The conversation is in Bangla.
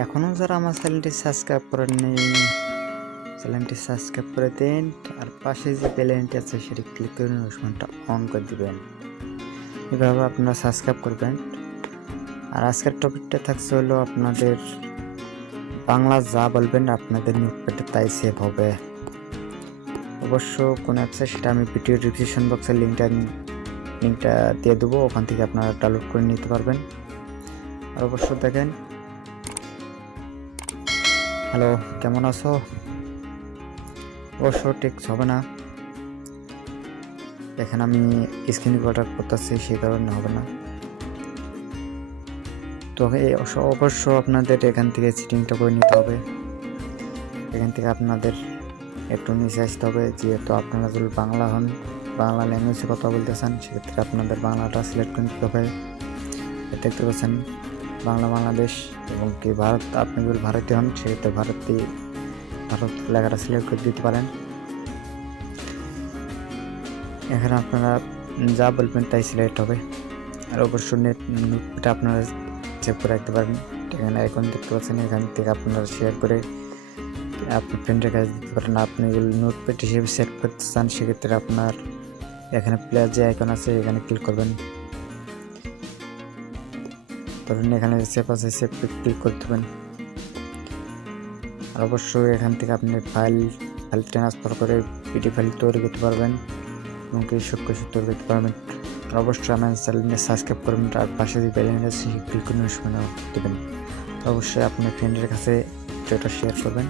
এখনও যারা আমার চ্যানেলটি সাবস্ক্রাইব করেননি চ্যানেলটি সাবস্ক্রাইব করে দিন, আর পাশে যে বেল আইকনটি আছে সেটি ক্লিক করে নোটিফিকেশনটা অন করে দিবেন। এভাবে আপনারা সাবস্ক্রাইব করবেন। আর আজকের টপিকটা থাকছে হলো আপনাদের বাংলা যা বলবেন আপনাদের নোটপ্যাডে তাই সেভ হবে। অবশ্য কোন অ্যাপসে সেটা আমি ভিডিও ডিসক্রিপশন বক্সের লিঙ্কটা দিয়ে দেবো, ওখান থেকে আপনারা ডাউনলোড করে নিতে পারবেন। আর অবশ্য দেখেন, হ্যালো কেমন আছো? অবশ্য ঠিক হবে না, এখানে আমি স্ক্রিন রেকর্ডার করতেছি, সেই কারণে হবে না। তো অবশ্য আপনাদের এখান থেকে সেটিংটা করে নিতে হবে। এখান থেকে আপনাদের একটু নিচে আসতে হবে, যেহেতু আপনারা যদি বাংলা ল্যাঙ্গুয়েজে কথা বলতে চান, সেক্ষেত্রে আপনাদের বাংলাটা সিলেক্ট করে নিতে হবে। দেখতে পাচ্ছেন বাংলাদেশ এবং কি ভারত, আপনি যদি ভারতীয় হন সেক্ষেত্রে ভারত লেখাটা সিলেক্ট করে দিতে পারেন। এখানে আপনারা যা বলবেন তাই সিলেক্ট হবে। আর অবশ্য নোটপ্যাডে আপনারা সেভ করে রাখতে পারেন। এখানে আইকন দেখতে পাচ্ছেন, এখান থেকে আপনারা শেয়ার করে আপনার ফ্রেন্ডের কাছে দিতে পারেন। আপনি যদি নোটপ্যাড হিসেবে সেভ করতে চান সেক্ষেত্রে আপনার এখানে প্লেয়ার যে আইকন আছে এখানে ক্লিক করবেন। ধরুন এখানে সেভ আছে, সেভ ক্লিক করতে দেবেন। আর অবশ্যই এখান থেকে আপনি ফাইল ট্রান্সফার করে পিডিএফ ফাইল তৈরি করতে পারবেন এবং সব কিছু তৈরি করতে পারবেন। আর অবশ্যই আমার চ্যানেলটি সাবস্ক্রাইব করবেন, আর পাশে যে বেল আইকনটি ক্লিক করে দেবেন। অবশ্যই আপনার ফ্রেন্ডের কাছে ভিডিওটা শেয়ার করবেন।